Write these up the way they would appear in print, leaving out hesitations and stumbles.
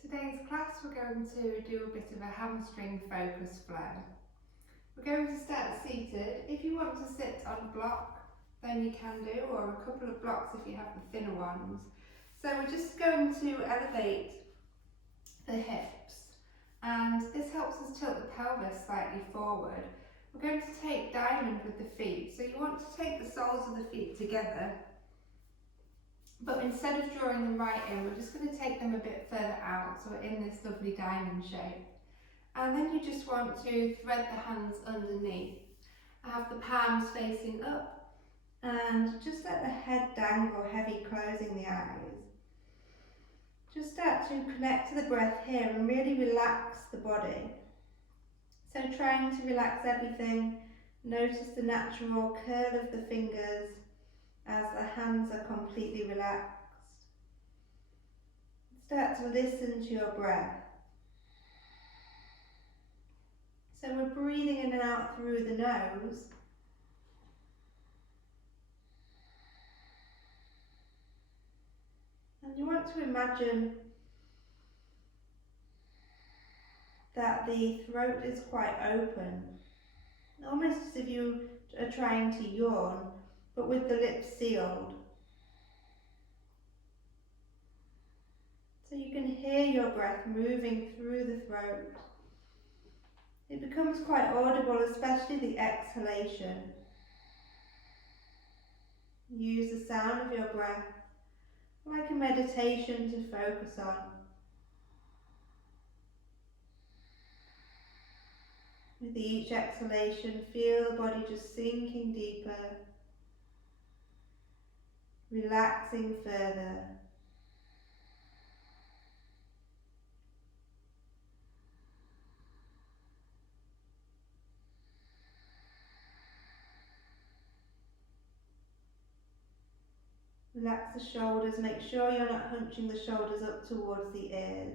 Today's class we're going to do a bit of a hamstring focus flow. We're going to start seated. If you want to sit on a block then you can do, or a couple of blocks if you have the thinner ones. So we're just going to elevate the hips and this helps us tilt the pelvis slightly forward. We're going to take diamond with the feet, so you want to take the soles of the feet together, but instead of drawing them right in, we're just going to take them a bit further out, so we're in this lovely diamond shape. And then you just want to thread the hands underneath. Have the palms facing up and just let the head dangle heavy, closing the eyes. Just start to connect to the breath here and really relax the body. So trying to relax everything, notice the natural curl of the fingers as the hands are completely relaxed. Start to listen to your breath. So we're breathing in and out through the nose. And you want to imagine that the throat is quite open, almost as if you are trying to yawn, but with the lips sealed. So you can hear your breath moving through the throat. It becomes quite audible, especially the exhalation. Use the sound of your breath like a meditation to focus on. With each exhalation, feel the body just sinking deeper, relaxing further. Relax the shoulders, make sure you're not hunching the shoulders up towards the ears.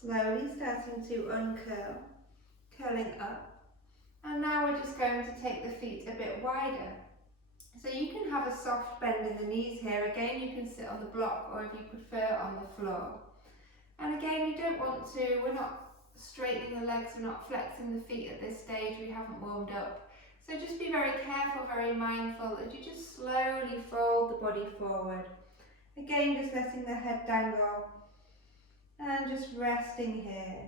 Slowly starting to uncurl, curling up. And now we're just going to take the feet a bit wider. So you can have a soft bend in the knees here. Again, you can sit on the block or if you prefer on the floor. And again, you don't want to, we're not straightening the legs, we're not flexing the feet at this stage, we haven't warmed up. So just be very careful, very mindful that you just slowly fold the body forward. Again, just letting the head dangle and just resting here.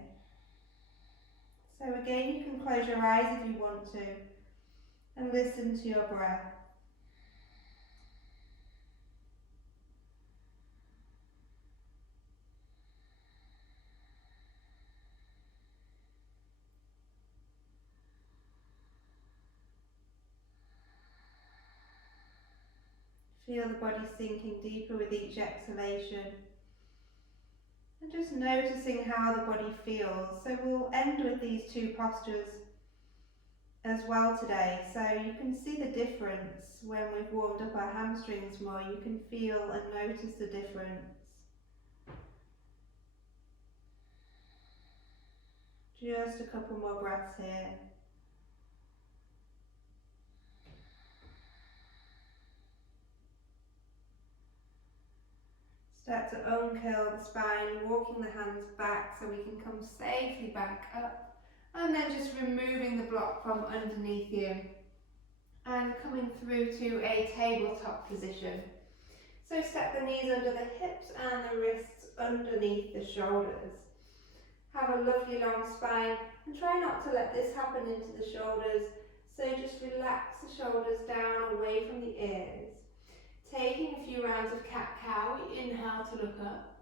So again, you can close your eyes if you want to and listen to your breath. Feel the body sinking deeper with each exhalation. And just noticing how the body feels. So we'll end with these two postures as well today. So you can see the difference when we've warmed up our hamstrings more. You can feel and notice the difference. Just a couple more breaths here. Start to uncurl the spine, walking the hands back so we can come safely back up. And then just removing the block from underneath you and coming through to a tabletop position. So step the knees under the hips and the wrists underneath the shoulders. Have a lovely long spine and try not to let this happen into the shoulders. So just relax the shoulders down away from the ears. Taking a few rounds of cat-cow, we inhale to look up.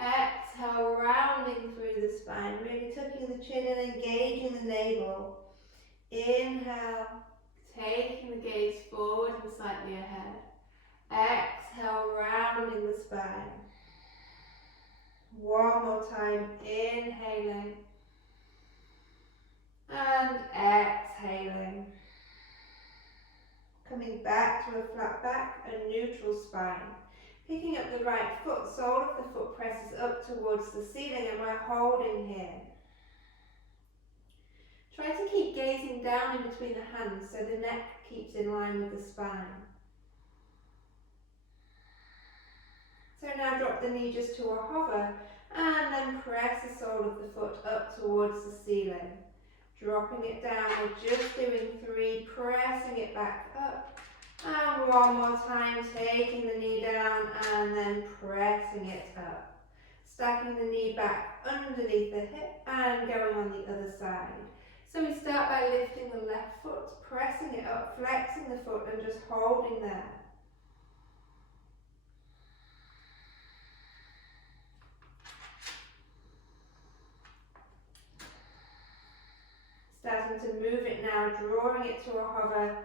Exhale, rounding through the spine, really tucking the chin and engaging the navel. Inhale, taking the gaze forward and slightly ahead. Exhale, rounding the spine. One more time, inhaling and exhaling. Coming back to a flat back and neutral spine. Picking up the right foot, sole of the foot presses up towards the ceiling and we're holding here. Try to keep gazing down in between the hands so the neck keeps in line with the spine. So now drop the knee just to a hover and then press the sole of the foot up towards the ceiling. Dropping it down, we're just doing 3, pressing it back up. And one more time, taking the knee down and then pressing it up. Stacking the knee back underneath the hip and going on the other side. So we start by lifting the left foot, pressing it up, flexing the foot and just holding there. Starting to move it now, drawing it to a hover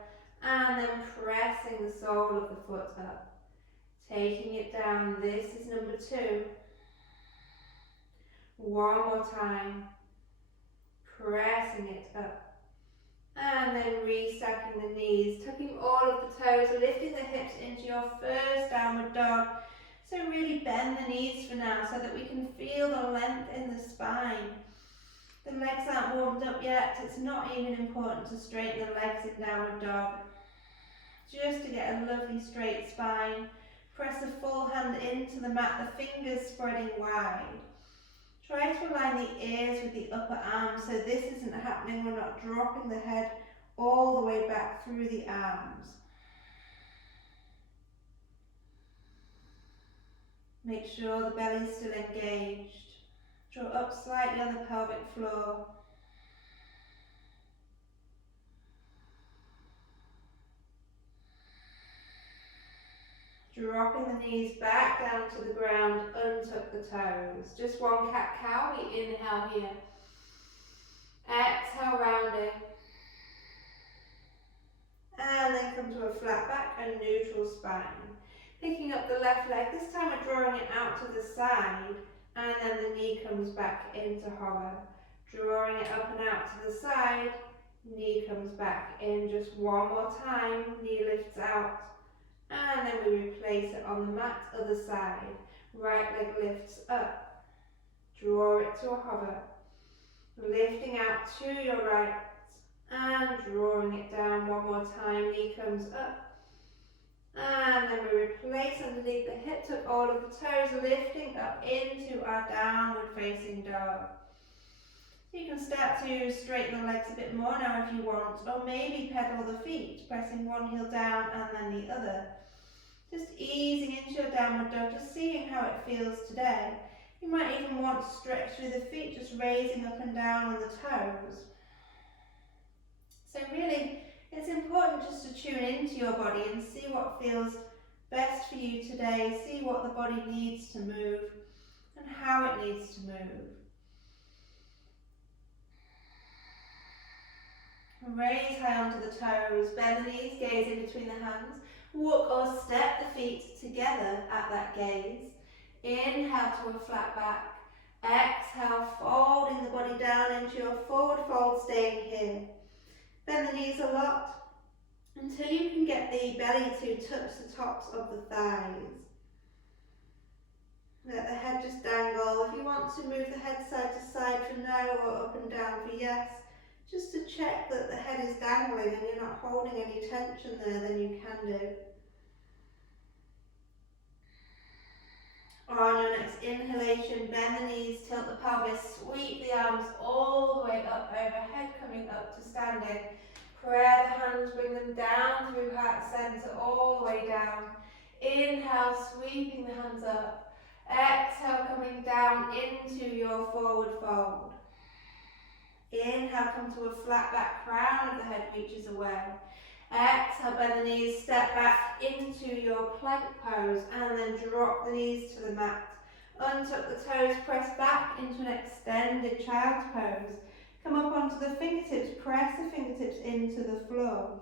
and then pressing the sole of the foot up. Taking it down, this is number 2. One more time, pressing it up. And then restacking the knees, tucking all of the toes, lifting the hips into your first downward dog. So really bend the knees for now so that we can feel the length in the spine. The legs aren't warmed up yet, it's not even important to straighten the legs in downward dog. Just to get a lovely straight spine. Press the full hand into the mat, the fingers spreading wide. Try to align the ears with the upper arms so this isn't happening, we're not dropping the head all the way back through the arms. Make sure the belly is still engaged. Draw up slightly on the pelvic floor. Dropping the knees back down to the ground, untuck the toes. Just one cat-cow, we inhale here. Exhale, rounding. And then come to a flat back and neutral spine. Picking up the left leg, this time we're drawing it out to the side, and then the knee comes back into hover. Drawing it up and out to the side, knee comes back in. Just one more time, knee lifts out. And then we replace it on the mat, other side. Right leg lifts up. Draw it to a hover. Lifting out to your right and drawing it down one more time. Knee comes up. And then we replace underneath the hip, tuck all of the toes, lifting up into our downward facing dog. So you can start to straighten the legs a bit more now if you want, or maybe pedal the feet, pressing one heel down and then the other. Just easing into your downward dog, just seeing how it feels today. You might even want to stretch through the feet, just raising up and down on the toes. So really, it's important just to tune into your body and see what feels best for you today, see what the body needs to move and how it needs to move. Raise high onto the toes, bend the knees, gaze in between the hands. Walk or step the feet together at that gaze. Inhale to a flat back. Exhale, folding the body down into your forward fold, staying here. Bend the knees a lot until you can get the belly to touch the tops of the thighs. Let the head just dangle. If you want to move the head side to side for no, or up and down for yes, just to check that the head is dangling and you're not holding any tension there, then you can do. On your next inhalation, bend the knees, tilt the pelvis, sweep the arms all the way up overhead, coming up to standing. Prayer the hands, bring them down through heart center, all the way down. Inhale, sweeping the hands up. Exhale, coming down into your forward fold. Inhale, come to a flat back, crown of the head reaches away. Exhale, bend the knees, step back into your plank pose and then drop the knees to the mat. Untuck the toes, press back into an extended child's pose. Come up onto the fingertips, press the fingertips into the floor.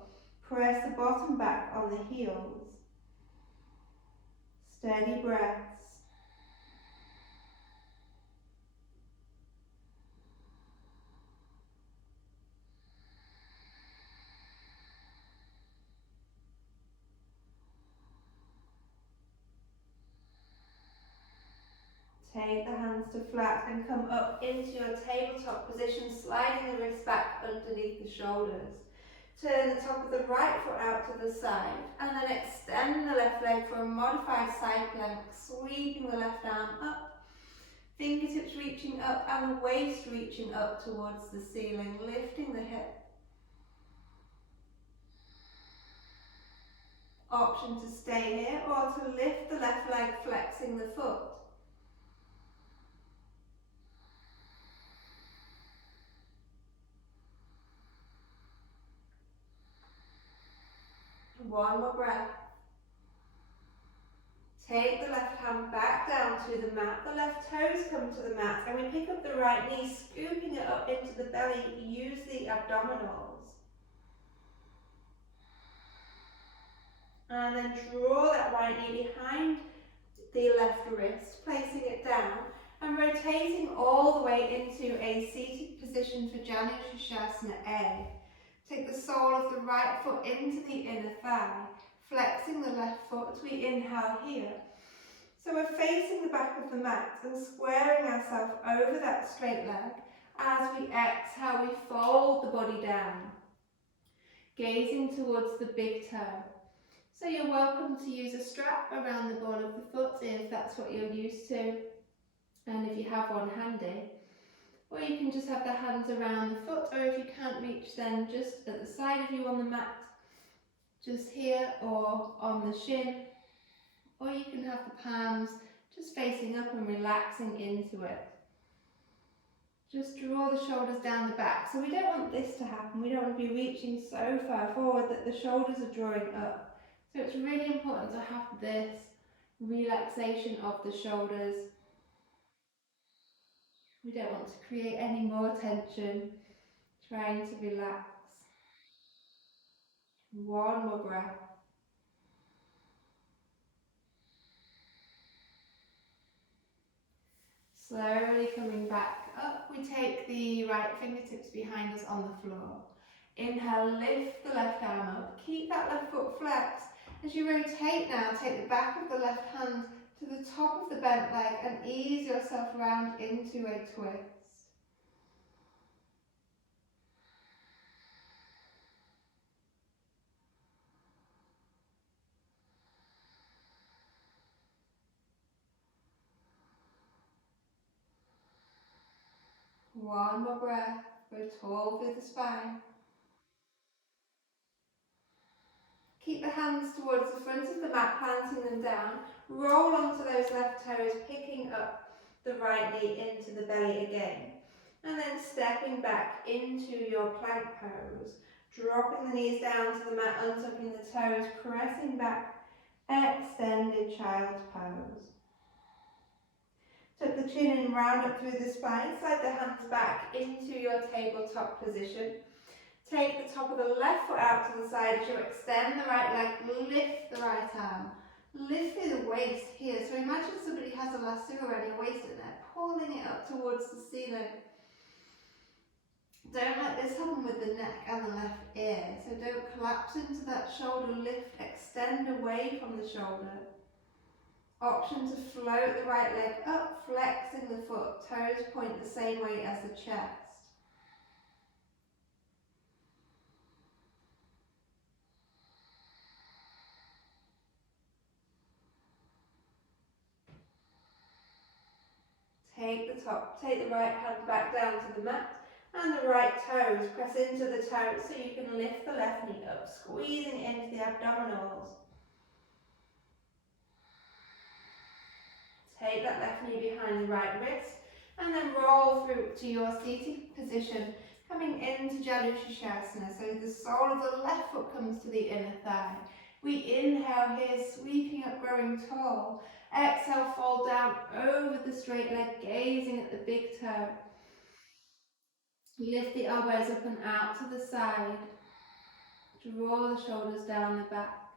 Press the bottom back on the heels. Steady breaths. Take the hands to flat and come up into your tabletop position, sliding the wrists back underneath the shoulders. Turn the top of the right foot out to the side and then extend the left leg for a modified side plank, sweeping the left arm up, fingertips reaching up and the waist reaching up towards the ceiling, lifting the hip. Option to stay here or to lift the left leg, flexing the foot. One more breath. Take the left hand back down to the mat, the left toes come to the mat, and we pick up the right knee, scooping it up into the belly, use the abdominals. And then draw that right knee behind the left wrist, placing it down, and rotating all the way into a seated position for Janushirasana A. Take the sole of the right foot into the inner thigh, flexing the left foot as we inhale here. So we're facing the back of the mat and squaring ourselves over that straight leg. As we exhale, we fold the body down, gazing towards the big toe. So you're welcome to use a strap around the ball of the foot if that's what you're used to, and if you have one handy. Or you can just have the hands around the foot, or if you can't reach, then just at the side of you on the mat, just here or on the shin. Or you can have the palms just facing up and relaxing into it. Just draw the shoulders down the back. So we don't want this to happen. We don't want to be reaching so far forward that the shoulders are drawing up. So it's really important to have this relaxation of the shoulders. We don't want to create any more tension. Trying to relax. One more breath. Slowly coming back up, we take the right fingertips behind us on the floor. Inhale, lift the left arm up. Keep that left foot flexed. As you rotate now, take the back of the left hand to the top of the bent leg and ease yourself round into a twist. One more breath. Go tall through the spine. Keep the hands towards the front of the mat, planting them down. Roll onto those left toes, picking up the right knee into the belly again. And then stepping back into your plank pose. Dropping the knees down to the mat, untucking the toes, pressing back, extended child's pose. Tuck the chin and round up through the spine, slide the hands back into your tabletop position. Take the top of the left foot out to the side as you extend the right leg, lift the right arm. Lift through the waist here. So imagine somebody has a lasso around your waist and they're pulling it up towards the ceiling. Don't let this happen with the neck and the left ear. So don't collapse into that shoulder lift, extend away from the shoulder. Option to float the right leg up, flexing the foot, toes point the same way as the chest. Take the right hand back down to the mat and the right toes, press into the toes so you can lift the left knee up, squeezing into the abdominals. Take that left knee behind the right wrist and then roll through to your seated position, coming into Janushirasana. So the sole of the left foot comes to the inner thigh. We inhale here, sweeping up, growing tall. Exhale, fold down over the straight leg, gazing at the big toe. Lift the elbows up and out to the side. Draw the shoulders down the back.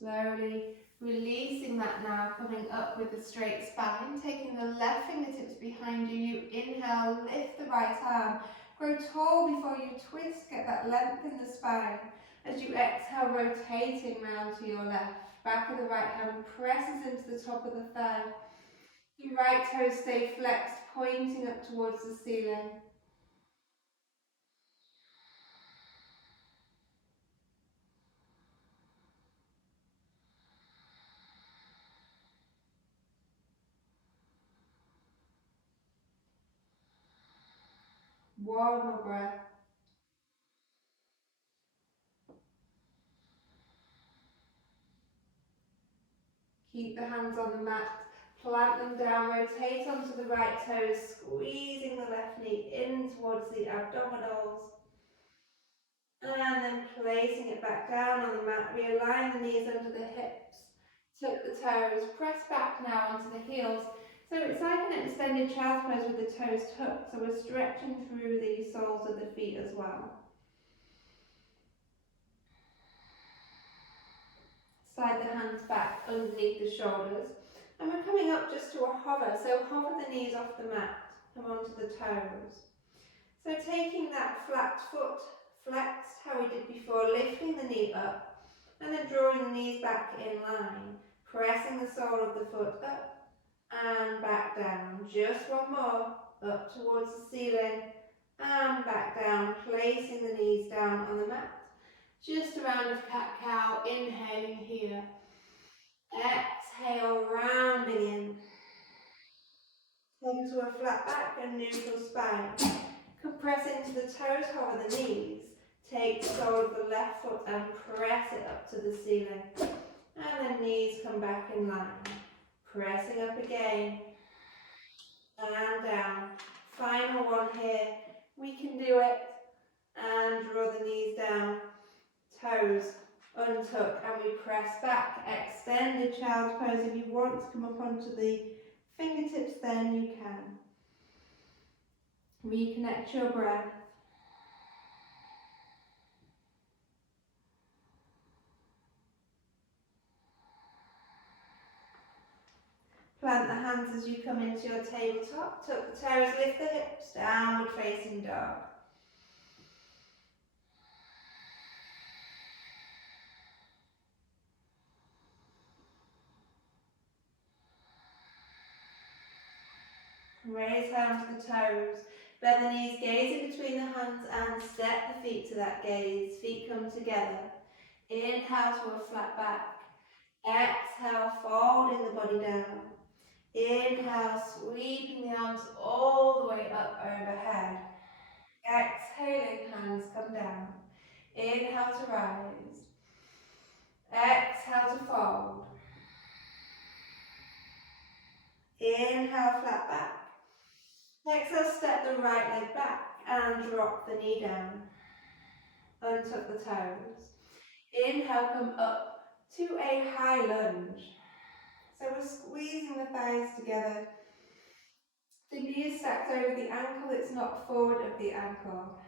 Slowly releasing that now, coming up with a straight spine, taking the left fingertips behind you. You inhale, lift the right arm, grow tall before you twist, get that length in the spine. As you exhale, rotating round to your left. Back of the right hand presses into the top of the thigh. Your right toes stay flexed, pointing up towards the ceiling. One more breath. Keep the hands on the mat, plant them down, rotate onto the right toes, squeezing the left knee in towards the abdominals. And then placing it back down on the mat, realign the knees under the hips, tuck the toes, press back now onto the heels. So it's like an extended child's pose with the toes tucked, so we're stretching through the soles of the feet as well. Slide the hands back underneath the shoulders. And we're coming up just to a hover, so hover the knees off the mat, come onto the toes. So taking that flat foot, flexed how we did before, lifting the knee up, and then drawing the knees back in line, pressing the sole of the foot up and back down. Just one more, up towards the ceiling and back down, placing the knees down on the mat. Just a round of cat-cow, inhaling here. Exhale, rounding in. Come to a flat back and neutral spine. Compress into the toes, hover the knees. Take the sole of the left foot and press it up to the ceiling. And the knees come back in line. Pressing up again. And down. Final one here. We can do it. And draw the knees down. Toes untuck and we press back. Extended child's pose. If you want to come up onto the fingertips, then you can. Reconnect your breath. Plant the hands as you come into your tabletop. Tuck the toes, lift the hips, downward facing dog. Raise hands to the toes. Bend the knees, gaze in between the hands and step the feet to that gaze. Feet come together. Inhale to a flat back. Exhale, folding the body down. Inhale, sweeping the arms all the way up overhead. Exhaling, hands come down. Inhale to rise. Exhale to fold. Inhale, flat back. Exhale, step the right leg back and drop the knee down. Untuck the toes. Inhale, come up to a high lunge. So we're squeezing the thighs together. The knee is stacked over the ankle, it's not forward of the ankle.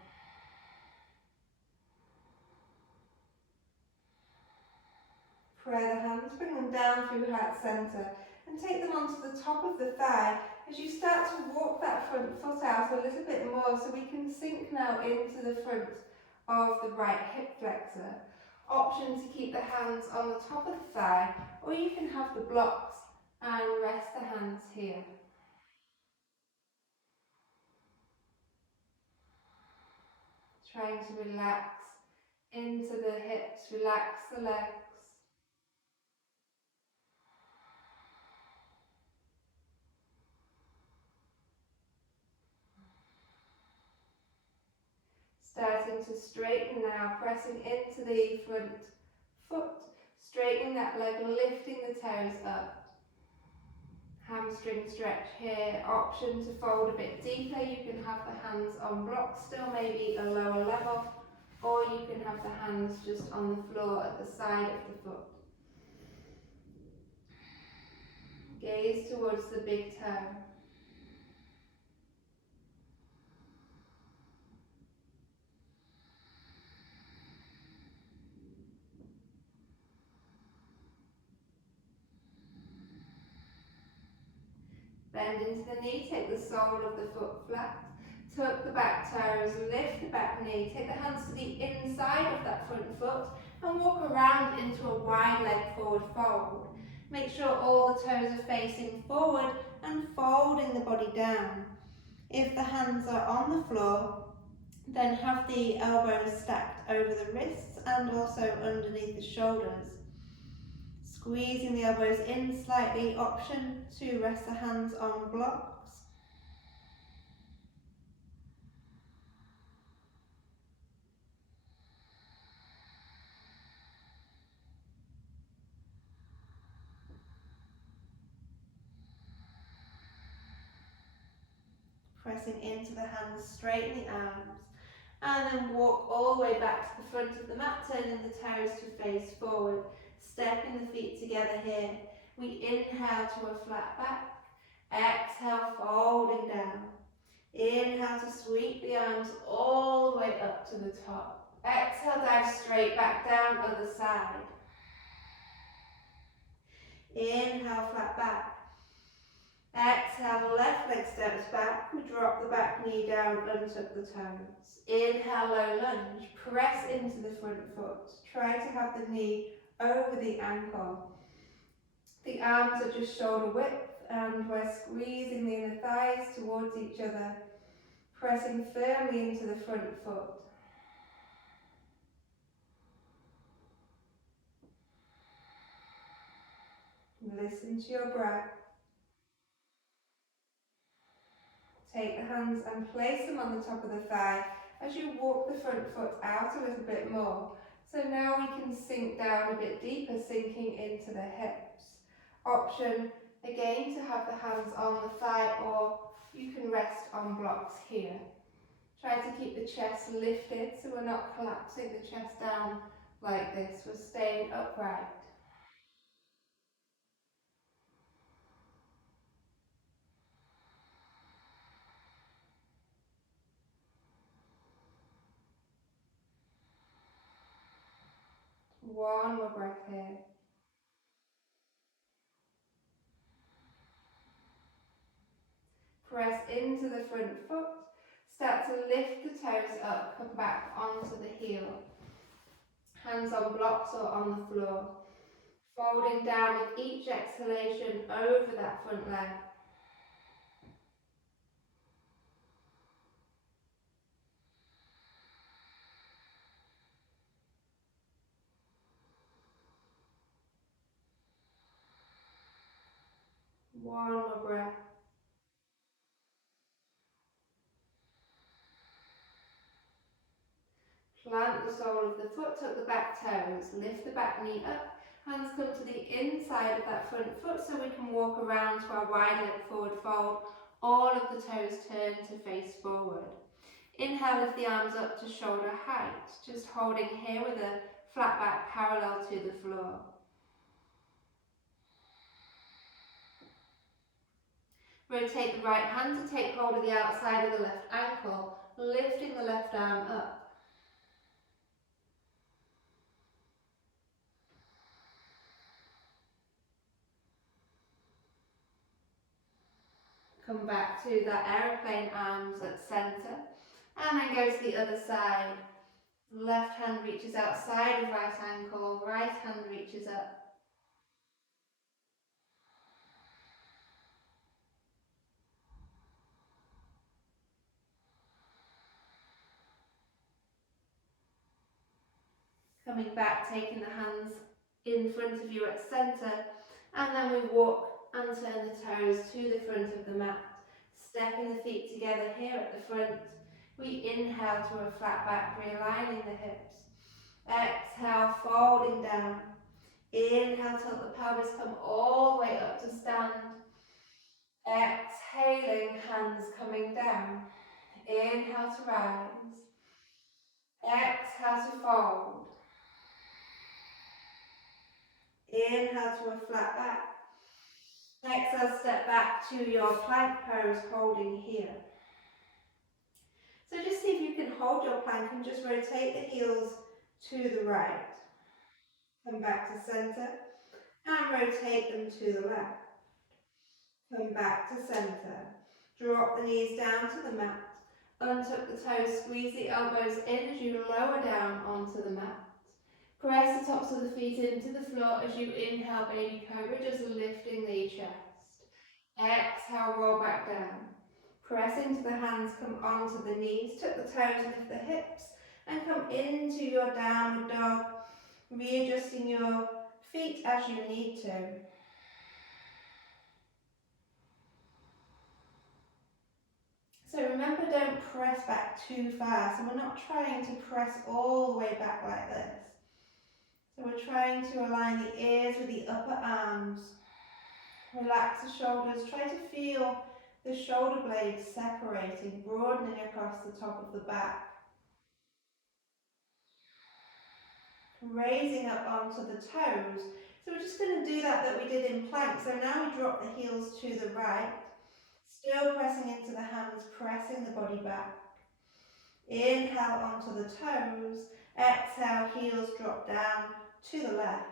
Pray the hands, bring them down through heart center and take them onto the top of the thigh as you start to walk that front foot out a little bit more so we can sink now into the front of the right hip flexor. Option to keep the hands on the top of the thigh, or you can have the blocks and rest the hands here. Trying to relax into the hips, relax the legs. Starting to straighten now, pressing into the front foot, straightening that leg, lifting the toes up. Hamstring stretch here, option to fold a bit deeper. You can have the hands on blocks still, maybe a lower level, or you can have the hands just on the floor at the side of the foot. Gaze towards the big toe. Bend into the knee, take the sole of the foot flat. Tuck the back toes, lift the back knee, take the hands to the inside of that front foot and walk around into a wide leg forward fold. Make sure all the toes are facing forward and folding the body down. If the hands are on the floor, then have the elbows stacked over the wrists and also underneath the shoulders. Squeezing the elbows in slightly, option to rest the hands on blocks. Pressing into the hands, straighten the arms, and then walk all the way back to the front of the mat, turning the toes to face forward, stepping the feet together here. We inhale to a flat back, exhale folding down. Inhale to sweep the arms all the way up to the top. Exhale, dive straight back down, other side. Inhale, flat back. Exhale, left leg steps back. We drop the back knee down, untuck the toes. Inhale, low lunge. Press into the front foot. Try to have the knee over the ankle. The arms are just shoulder width and we're squeezing the inner thighs towards each other, pressing firmly into the front foot. Listen to your breath. Take the hands and place them on the top of the thigh as you walk the front foot out a little bit more. So now we can sink down a bit deeper, sinking into the hips. Option again to have the hands on the thigh, or you can rest on blocks here. Try to keep the chest lifted so we're not collapsing the chest down like this. We're staying upright. One more breath here. Press into the front foot. Start to lift the toes up, come back onto the heel. Hands on blocks or on the floor. Folding down with each exhalation over that front leg. One more breath. Plant the sole of the foot, tuck the back toes, lift the back knee up, hands come to the inside of that front foot so we can walk around to our wide leg forward fold. All of the toes turn to face forward. Inhale, lift the arms up to shoulder height, just holding here with a flat back parallel to the floor. Rotate the right hand to take hold of the outside of the left ankle, lifting the left arm up. Come back to that aeroplane arms at centre, and then go to the other side. Left hand reaches outside of right ankle, right hand reaches up. Coming back, taking the hands in front of you at centre, and then we walk and turn the toes to the front of the mat, stepping the feet together here at the front. We inhale to a flat back, realigning the hips. Exhale, folding down. Inhale, tilt the pelvis, come all the way up to stand. Exhaling, hands coming down. Inhale to rise. Exhale to fold. Inhale to a flat back. Exhale, step back to your plank pose, holding here. So just see if you can hold your plank and just rotate the heels to the right. Come back to centre and rotate them to the left. Come back to centre. Drop the knees down to the mat. Untuck the toes, squeeze the elbows in as you lower down onto the mat. Press the tops of the feet into the floor as you inhale, baby cobra, just lifting the chest. Exhale, roll back down. Press into the hands, come onto the knees, tuck the toes, lift the hips, and come into your downward dog, readjusting your feet as you need to. So remember, don't press back too far. So we're not trying to press all the way back like this. So we're trying to align the ears with the upper arms. Relax the shoulders. Try to feel the shoulder blades separating, broadening across the top of the back. Raising up onto the toes. So we're just going to do that we did in plank. So now we drop the heels to the right. Still pressing into the hands, pressing the body back. Inhale onto the toes. Exhale, heels drop down to the left.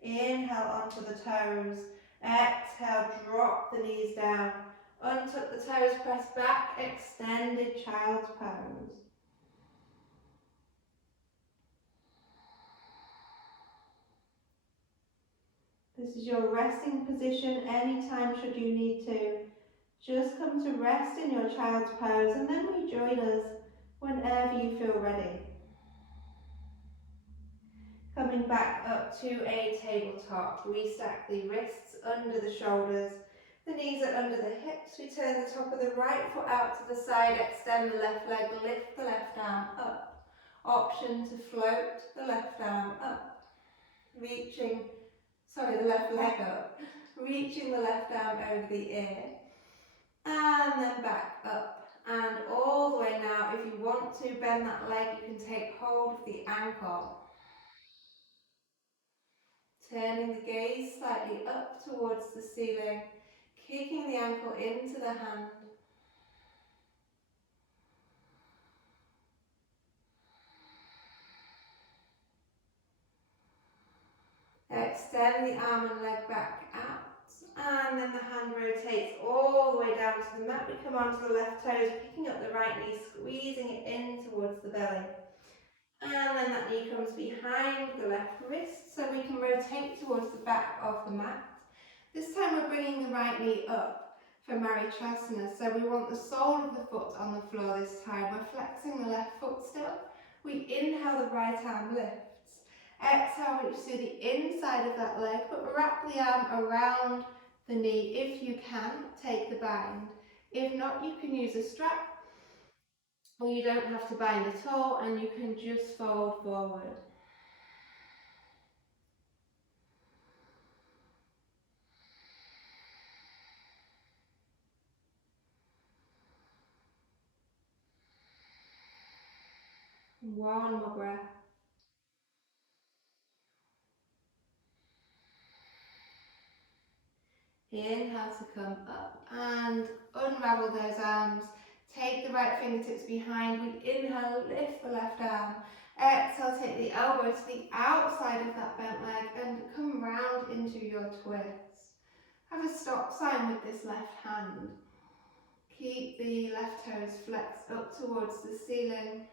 Inhale onto the toes. Exhale, drop the knees down. Untuck the toes, press back, extended child's pose. This is your resting position. Anytime should you need to. Just come to rest in your child's pose and then rejoin us whenever you feel ready. Coming back up to a tabletop. We stack the wrists under the shoulders. The knees are under the hips. We turn the top of the right foot out to the side. Extend the left leg. Lift the left arm up. Option to float the left arm up. The left leg up. Reaching the left arm over the ear. And then back up. And all the way now. If you want to bend that leg, you can take hold of the ankle. Turning the gaze slightly up towards the ceiling, kicking the ankle into the hand. Extend the arm and leg back out, and then the hand rotates all the way down to the mat. We come onto the left toes, picking up the right knee, squeezing it in towards the belly. And then that knee comes behind the left wrist, so we can rotate towards the back of the mat. This time we're bringing the right knee up for Marichasana, so we want the sole of the foot on the floor this time. We're flexing the left foot still. We inhale, the right arm lifts. Exhale, reach to the inside of that leg, but wrap the arm around the knee. If you can, take the bind. If not, you can use a strap, or you don't have to bind at all, and you can just fold forward. One more breath. Inhale to come up and unravel those arms. Take the right fingertips behind. We inhale, lift the left arm. Exhale, take the elbow to the outside of that bent leg and come round into your twist. Have a stop sign with this left hand. Keep the left toes flexed up towards the ceiling.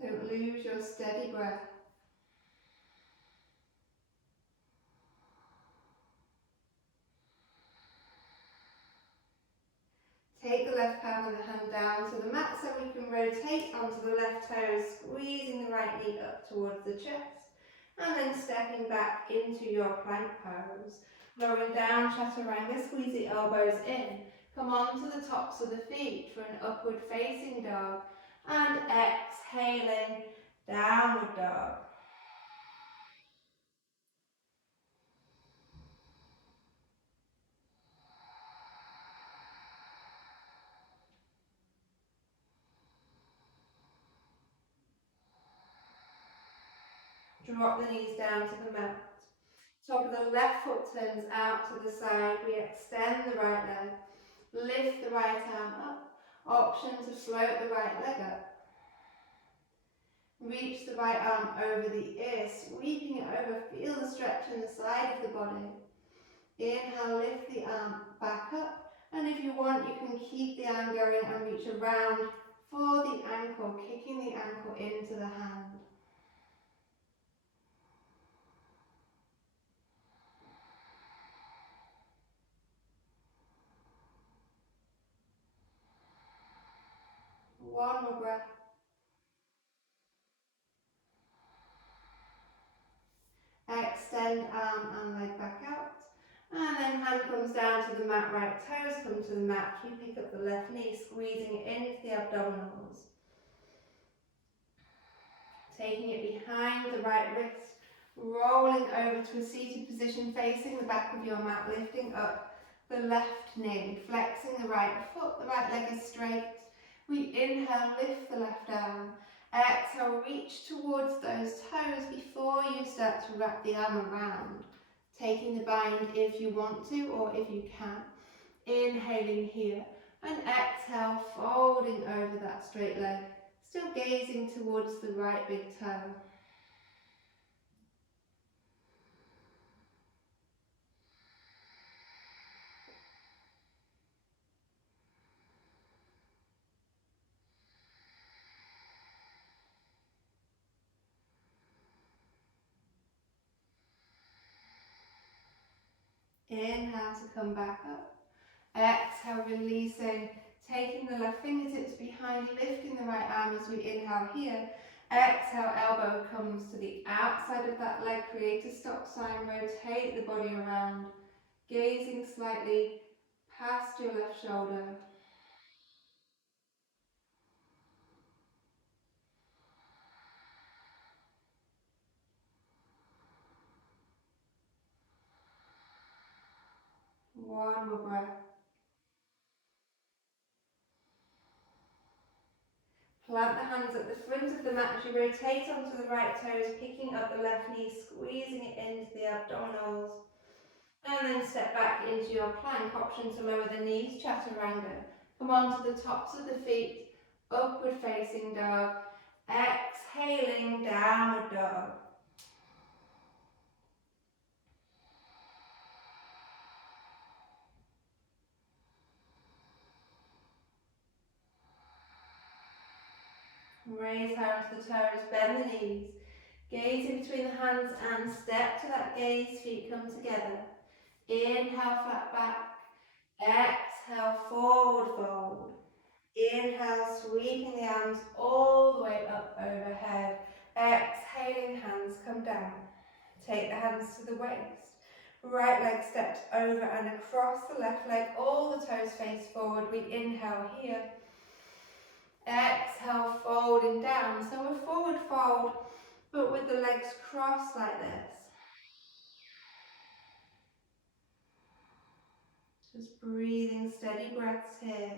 Don't lose your steady breath. Take the left palm of the hand down to the mat so we can rotate onto the left toes, squeezing the right knee up towards the chest, and then stepping back into your plank pose. Lowering down, chaturanga, squeeze the elbows in. Come onto the tops of the feet for an upward facing dog, and exhaling, downward dog. Drop the knees down to the mat. Top of the left foot turns out to the side. We extend the right leg. Lift the right arm up. Option to float the right leg up. Reach the right arm over the ear, sweeping it over. Feel the stretch in the side of the body. Inhale, lift the arm back up. And if you want, you can keep the arm going and reach around for the ankle, kicking the ankle into the hand. One more breath. Extend arm and leg back out. And then hand comes down to the mat, right toes come to the mat. You pick up the left knee, squeezing it into the abdominals. Taking it behind the right wrist, rolling over to a seated position, facing the back of your mat, lifting up the left knee, flexing the right foot, the right leg is straight. We inhale, lift the left arm. Exhale, reach towards those toes before you start to wrap the arm around. Taking the bind if you want to or if you can. Inhaling here and exhale, folding over that straight leg. Still gazing towards the right big toe. Inhale to come back up. Exhale, releasing, taking the left fingertips behind, lifting the right arm as we inhale here. Exhale, elbow comes to the outside of that leg, create a stop sign, rotate the body around, gazing slightly past your left shoulder. One more breath. Plant the hands at the front of the mat as you rotate onto the right toes, picking up the left knee, squeezing it into the abdominals. And then step back into your plank, option to lower the knees, chaturanga. Come onto the tops of the feet, upward facing dog. Exhaling, downward dog. Raise hands to the toes, bend the knees. Gaze in between the hands and step to that gaze, feet come together. Inhale, flat back. Exhale, forward fold. Inhale, sweeping the arms all the way up overhead. Exhaling, hands come down. Take the hands to the waist. Right leg steps over and across the left leg. All the toes face forward. We inhale here. Exhale, folding down. So a forward fold, but with the legs crossed like this. Just breathing steady breaths here.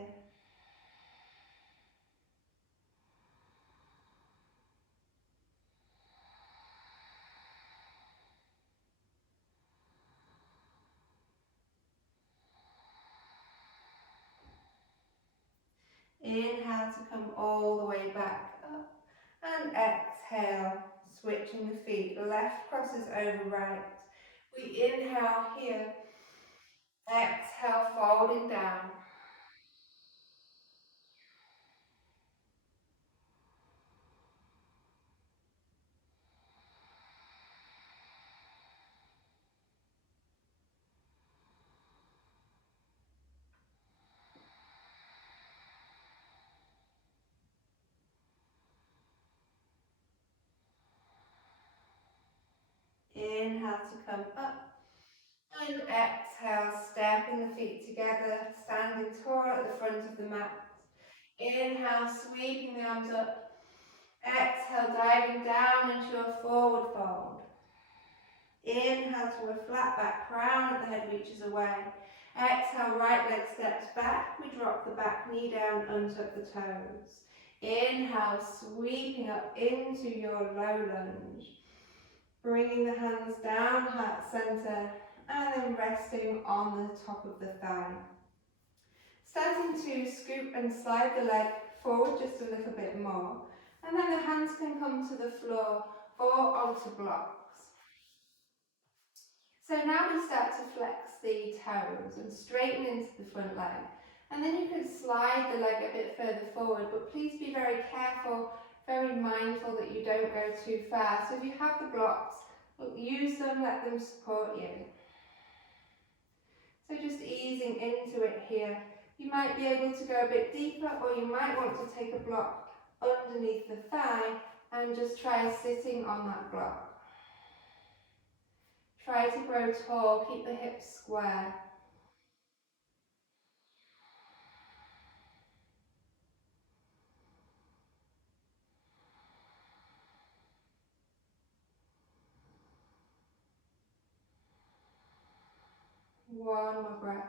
Inhale to come all the way back up. And exhale, switching the feet. Left crosses over right. We inhale here. Exhale, folding down. Inhale to come up. And exhale, stepping the feet together, standing tall at the front of the mat. Inhale, sweeping the arms up. Exhale, diving down into a forward fold. Inhale to a flat back, crown of the head reaches away. Exhale, right leg steps back. We drop the back knee down, untuck the toes. Inhale, sweeping up into your low lunge. Bringing the hands down, heart center, and then resting on the top of the thigh. Starting to scoop and slide the leg forward just a little bit more. And then the hands can come to the floor or onto blocks. So now we start to flex the toes and straighten into the front leg. And then you can slide the leg a bit further forward, but please be very careful, very mindful that you don't go too far. So if you have the blocks, use them, let them support you. So just easing into it here. You might be able to go a bit deeper, or you might want to take a block underneath the thigh and just try sitting on that block. Try to grow tall, keep the hips square. One more breath.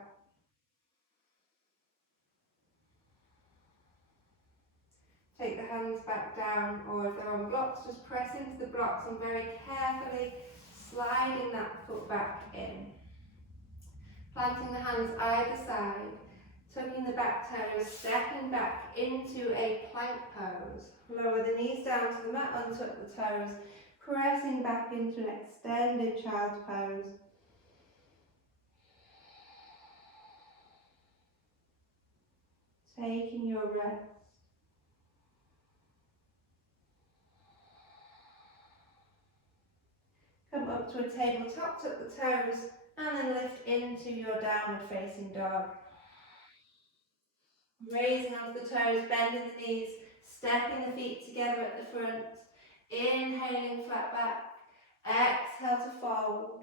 Take the hands back down, or if they're on blocks, just press into the blocks and very carefully sliding that foot back in. Planting the hands either side, tucking the back toes, stepping back into a plank pose. Lower the knees down to the mat, untuck the toes, pressing back into an extended child's pose. Taking your rest. Come up to a tabletop, tuck the toes, and then lift into your downward facing dog. Raising onto the toes, bending the knees, stepping the feet together at the front. Inhaling flat back. Exhale to fold.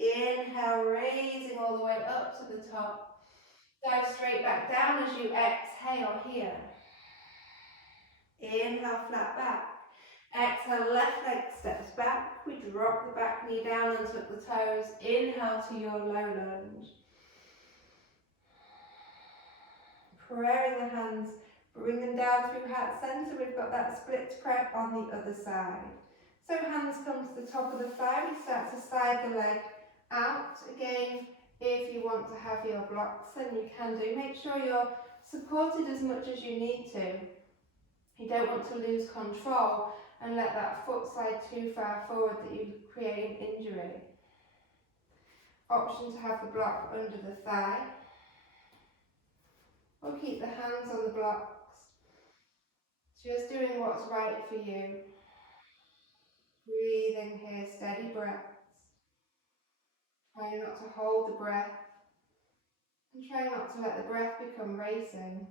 Inhale, raising all the way up to the top. Dive straight back down as you exhale here. Inhale, flat back. Exhale, left leg steps back. We drop the back knee down and tuck the toes. Inhale to your low lunge. Praying the hands, bring them down through heart center. We've got that split prep on the other side. So hands come to the top of the thigh. We start to slide the leg out. Again, if you want to have your blocks, then you can do. Make sure you're supported as much as you need to. You don't want to lose control and let that foot slide too far forward that you create an injury. Option to have the block under the thigh. Or keep the hands on the blocks. Just doing what's right for you. Breathing here, steady breaths. Try not to hold the breath. And try not to let the breath become racing.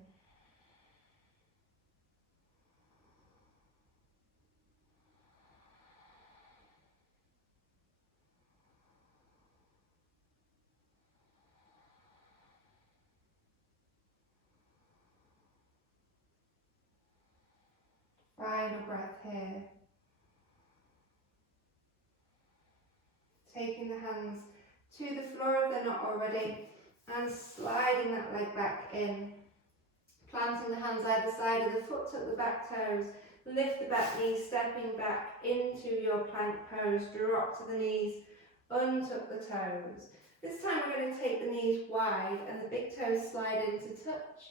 Final breath here. Taking the hands to the floor if they're not already, and sliding that leg back in. Planting the hands either side of the foot, tuck the back toes, lift the back knees, stepping back into your plank pose, drop to the knees, untuck the toes. This time we're going to take the knees wide and the big toes slide into touch,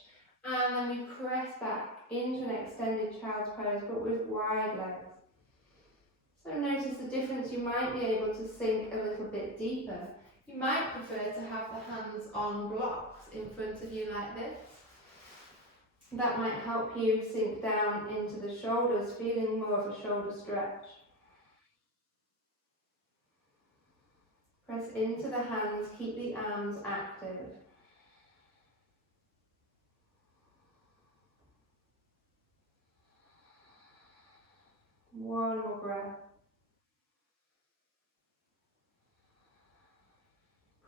and then we press back into an extended child's pose but with wide legs. So notice the difference. You might be able to sink a little bit deeper. You might prefer to have the hands on blocks in front of you like this. That might help you sink down into the shoulders, feeling more of a shoulder stretch. Press into the hands, keep the arms active. One more breath.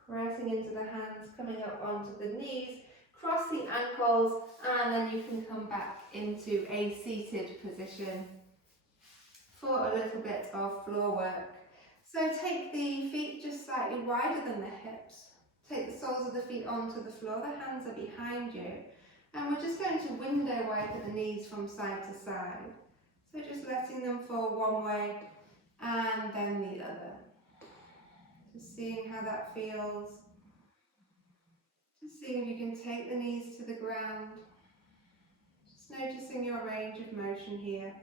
Pressing into the hands, coming up onto the knees, cross the ankles, and then you can come back into a seated position for a little bit of floor work. So take the feet just slightly wider than the hips. Take the soles of the feet onto the floor, the hands are behind you. And we're just going to window wiper the knees from side to side. So just letting them fall one way and then the other. Just seeing how that feels. Just seeing if you can take the knees to the ground. Just noticing your range of motion here.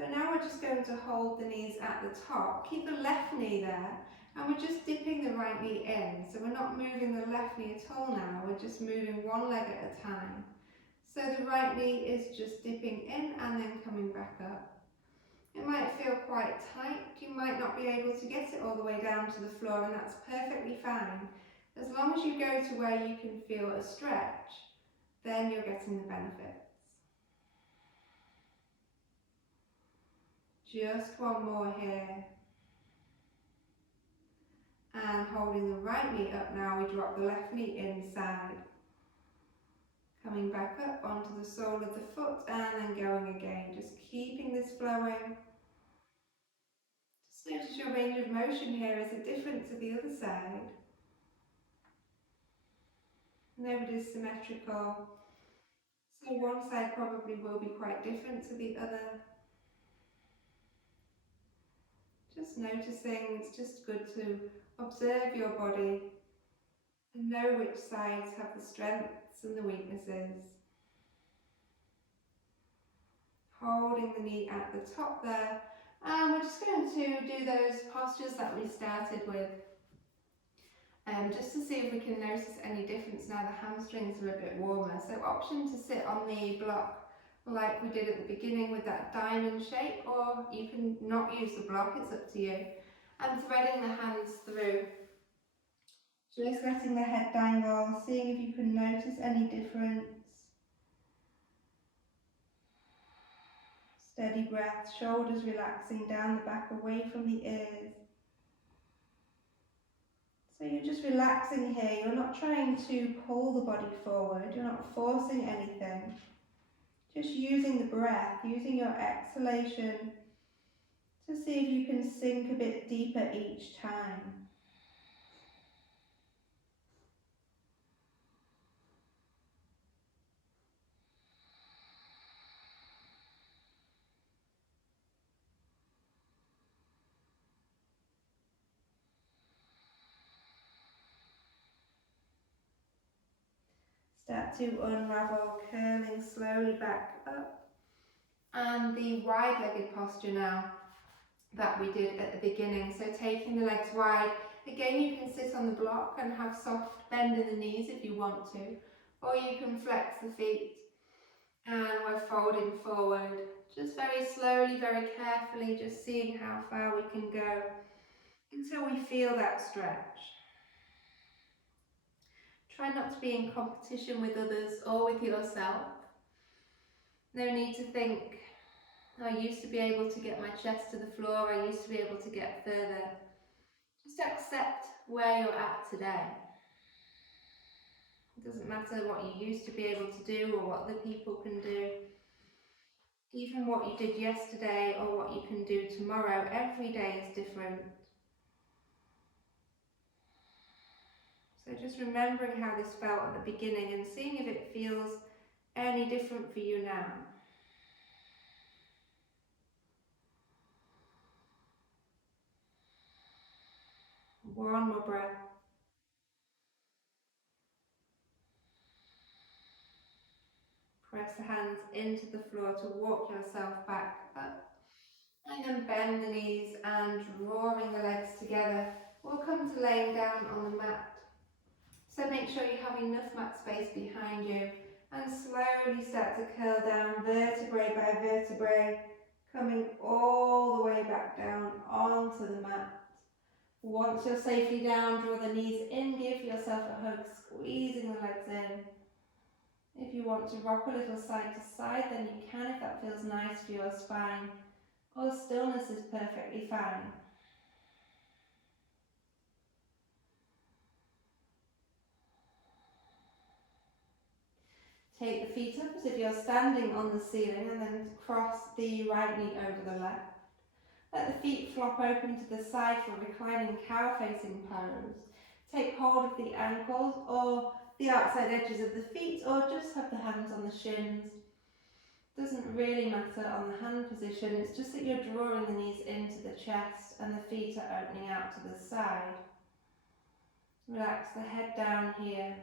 So now we're just going to hold the knees at the top. Keep the left knee there, and we're just dipping the right knee in. So we're not moving the left knee at all now, we're just moving one leg at a time. So the right knee is just dipping in and then coming back up. It might feel quite tight, you might not be able to get it all the way down to the floor, and that's perfectly fine. As long as you go to where you can feel a stretch, then you're getting the benefits. Just one more here. And holding the right knee up now, we drop the left knee inside. Coming back up onto the sole of the foot and then going again. Just keeping this flowing. Just notice your range of motion here. Is it different to the other side? Nobody's symmetrical. So one side probably will be quite different to the other. Just noticing, it's just good to observe your body and know which sides have the strengths and the weaknesses. Holding the knee at the top there, and we're just going to do those postures that we started with, just to see if we can notice any difference now the hamstrings are a bit warmer. So option to sit on the block like we did at the beginning with that diamond shape, or you can not use the block, it's up to you. And threading the hands through, just letting the head dangle, seeing if you can notice any difference. Steady breath, shoulders relaxing down the back away from the ears. So you're just relaxing here, you're not trying to pull the body forward, you're not forcing anything. Just using the breath, using your exhalation to see if you can sink a bit deeper each time. Start to unravel, curling slowly back up. And the wide-legged posture now that we did at the beginning. So taking the legs wide. Again, you can sit on the block and have soft bend in the knees if you want to. Or you can flex the feet. And we're folding forward. Just very slowly, very carefully, just seeing how far we can go until we feel that stretch. Try not to be in competition with others or with yourself. No need to think, I used to be able to get my chest to the floor, I used to be able to get further. Just accept where you're at today. It doesn't matter what you used to be able to do or what other people can do. Even what you did yesterday or what you can do tomorrow, every day is different. So just remembering how this felt at the beginning and seeing if it feels any different for you now. One more breath. Press the hands into the floor to walk yourself back up. And then bend the knees and drawing the legs together. We'll come to laying down on the mat. So make sure you have enough mat space behind you and slowly start to curl down vertebrae by vertebrae, coming all the way back down onto the mat. Once you're safely down, draw the knees in, give yourself a hug, squeezing the legs in. If you want to rock a little side to side, then you can if that feels nice for your spine. Or stillness is perfectly fine. Take the feet up as if you're standing on the ceiling and then cross the right knee over the left. Let the feet flop open to the side for reclining cow facing pose. Take hold of the ankles or the outside edges of the feet, or just have the hands on the shins. Doesn't really matter on the hand position, it's just that you're drawing the knees into the chest and the feet are opening out to the side. Relax the head down here.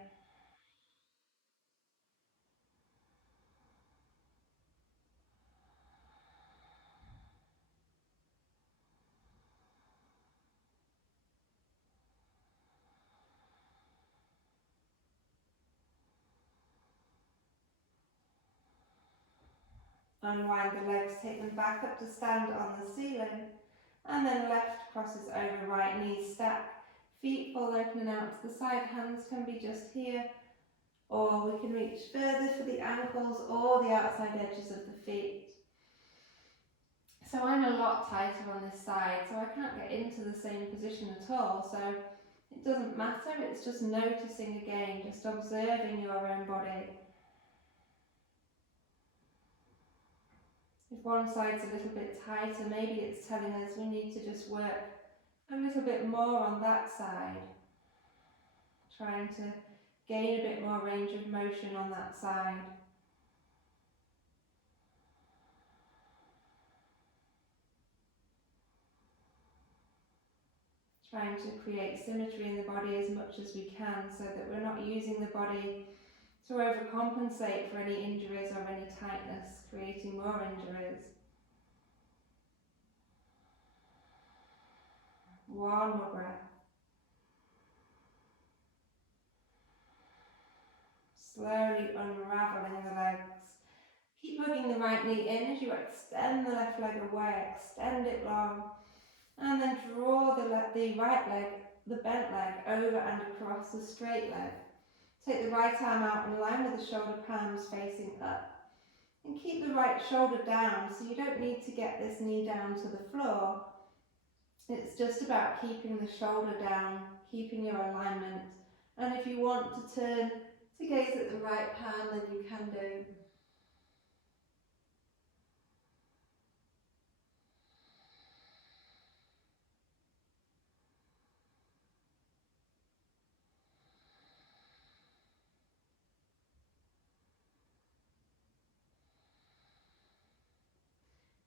Unwind the legs, take them back up to stand on the ceiling. And then left crosses over, right knees stack. Feet fall open and out to the side. Hands can be just here, or we can reach further for the ankles or the outside edges of the feet. So I'm a lot tighter on this side, so I can't get into the same position at all. So it doesn't matter, it's just noticing again, just observing your own body. If one side's a little bit tighter, maybe it's telling us we need to just work a little bit more on that side. Trying to gain a bit more range of motion on that side. Trying to create symmetry in the body as much as we can so that we're not using the body to overcompensate for any injuries or any tightness, creating more injuries. One more breath. Slowly unraveling the legs. Keep hugging the right knee in as you extend the left leg away, extend it long, and then draw the right leg, the bent leg, over and across the straight leg. Take the right arm out in line with the shoulder palms facing up. And keep the right shoulder down, so you don't need to get this knee down to the floor. It's just about keeping the shoulder down, keeping your alignment. And if you want to turn to gaze at the right palm, then you can do.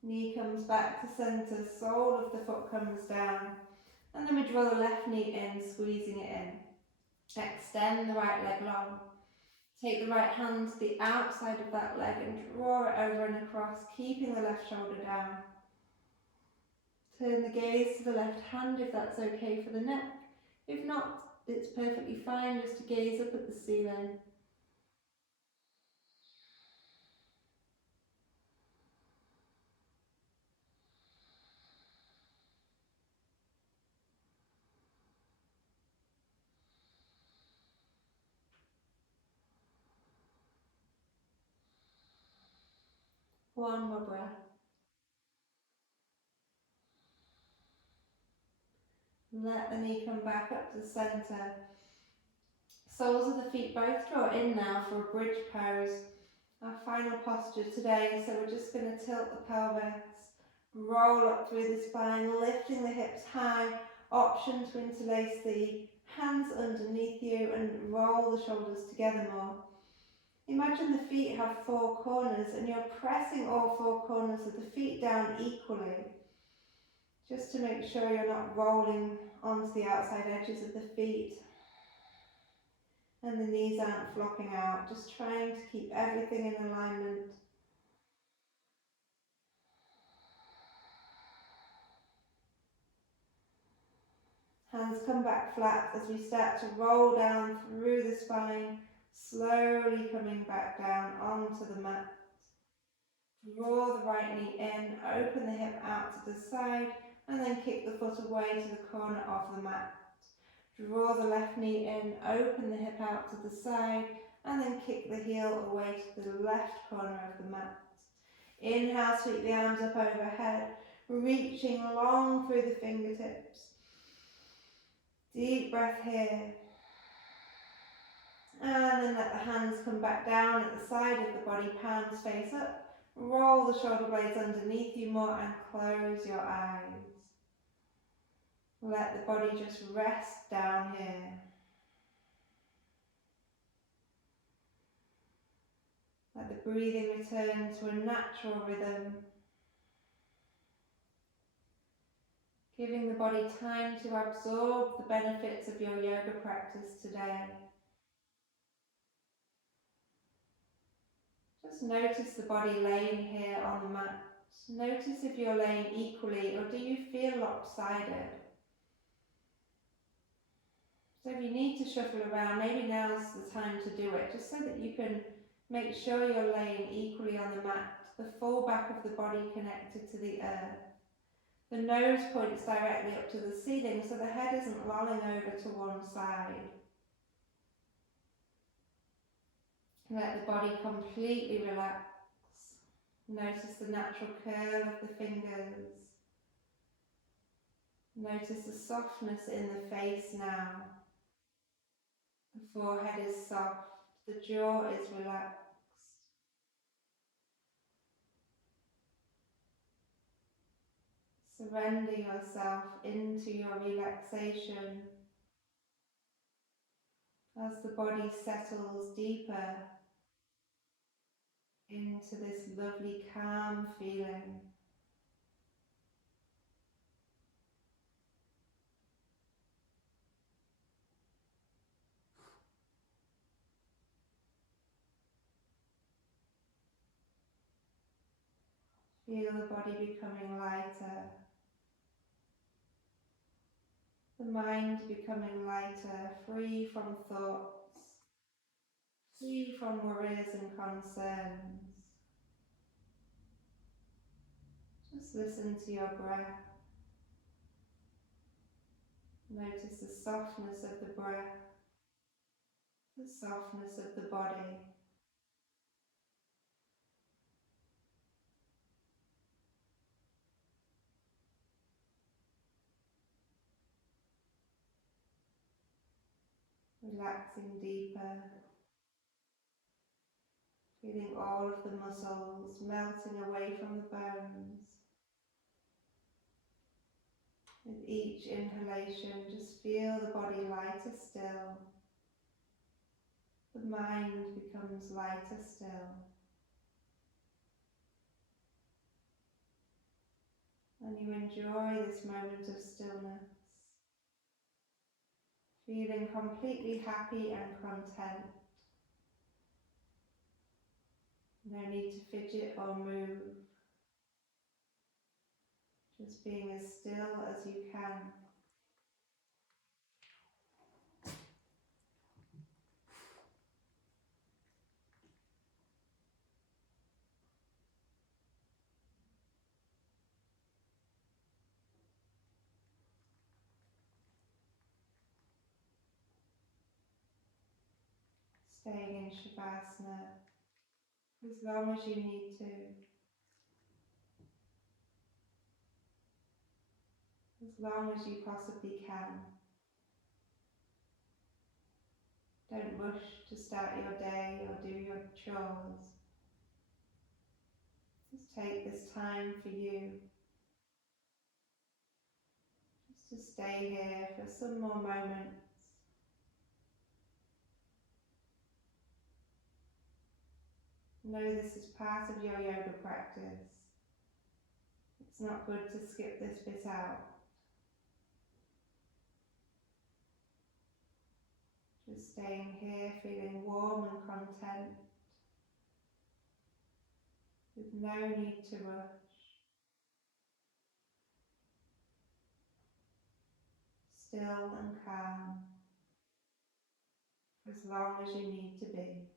Knee comes back to centre, sole of the foot comes down. And then we draw the left knee in, squeezing it in. Extend the right leg long. Take the right hand to the outside of that leg and draw it over and across, keeping the left shoulder down. Turn the gaze to the left hand if that's okay for the neck. If not, it's perfectly fine just to gaze up at the ceiling. One more breath. Let the knee come back up to centre. Soles of the feet both draw in now for a bridge pose. Our final posture today, so we're just going to tilt the pelvis, roll up through the spine, lifting the hips high, option to interlace the hands underneath you and roll the shoulders together more. Imagine the feet have four corners and you're pressing all four corners of the feet down equally, just to make sure you're not rolling onto the outside edges of the feet and the knees aren't flopping out, just trying to keep everything in alignment. Hands come back flat as we start to roll down through the spine, slowly coming back down onto the mat. Draw the right knee in, open the hip out to the side, and then kick the foot away to the corner of the mat. Draw the left knee in, open the hip out to the side, and then kick the heel away to the left corner of the mat. Inhale, sweep the arms up overhead, reaching long through the fingertips. Deep breath here. And then let the hands come back down at the side of the body, palms face up. Roll the shoulder blades underneath you more and close your eyes. Let the body just rest down here. Let the breathing return to a natural rhythm. Giving the body time to absorb the benefits of your yoga practice today. Just notice the body laying here on the mat. Notice if you're laying equally or do you feel lopsided. So if you need to shuffle around, maybe now's the time to do it, just so that you can make sure you're laying equally on the mat, the full back of the body connected to the earth. The nose points directly up to the ceiling, so the head isn't lolling over to one side. Let the body completely relax. Notice the natural curl of the fingers. Notice the softness in the face now. The forehead is soft, the jaw is relaxed. Surrender yourself into your relaxation as the body settles deeper into this lovely calm feeling. Feel the body becoming lighter, the mind becoming lighter, free from thoughts, free from worries and concerns. Just listen to your breath. Notice the softness of the breath, the softness of the body. Relaxing deeper, feeling all of the muscles melting away from the bones. With each inhalation, just feel the body lighter still. The mind becomes lighter still. And you enjoy this moment of stillness, feeling completely happy and content. No need to fidget or move, just being as still as you can. Staying in Shavasana as long as you need to, as long as you possibly can. Don't rush to start your day or do your chores. Just take this time for you, just to stay here for some more moments. Know this is part of your yoga practice. It's not good to skip this bit out. Just staying here, feeling warm and content, with no need to rush. Still and calm, as long as you need to be.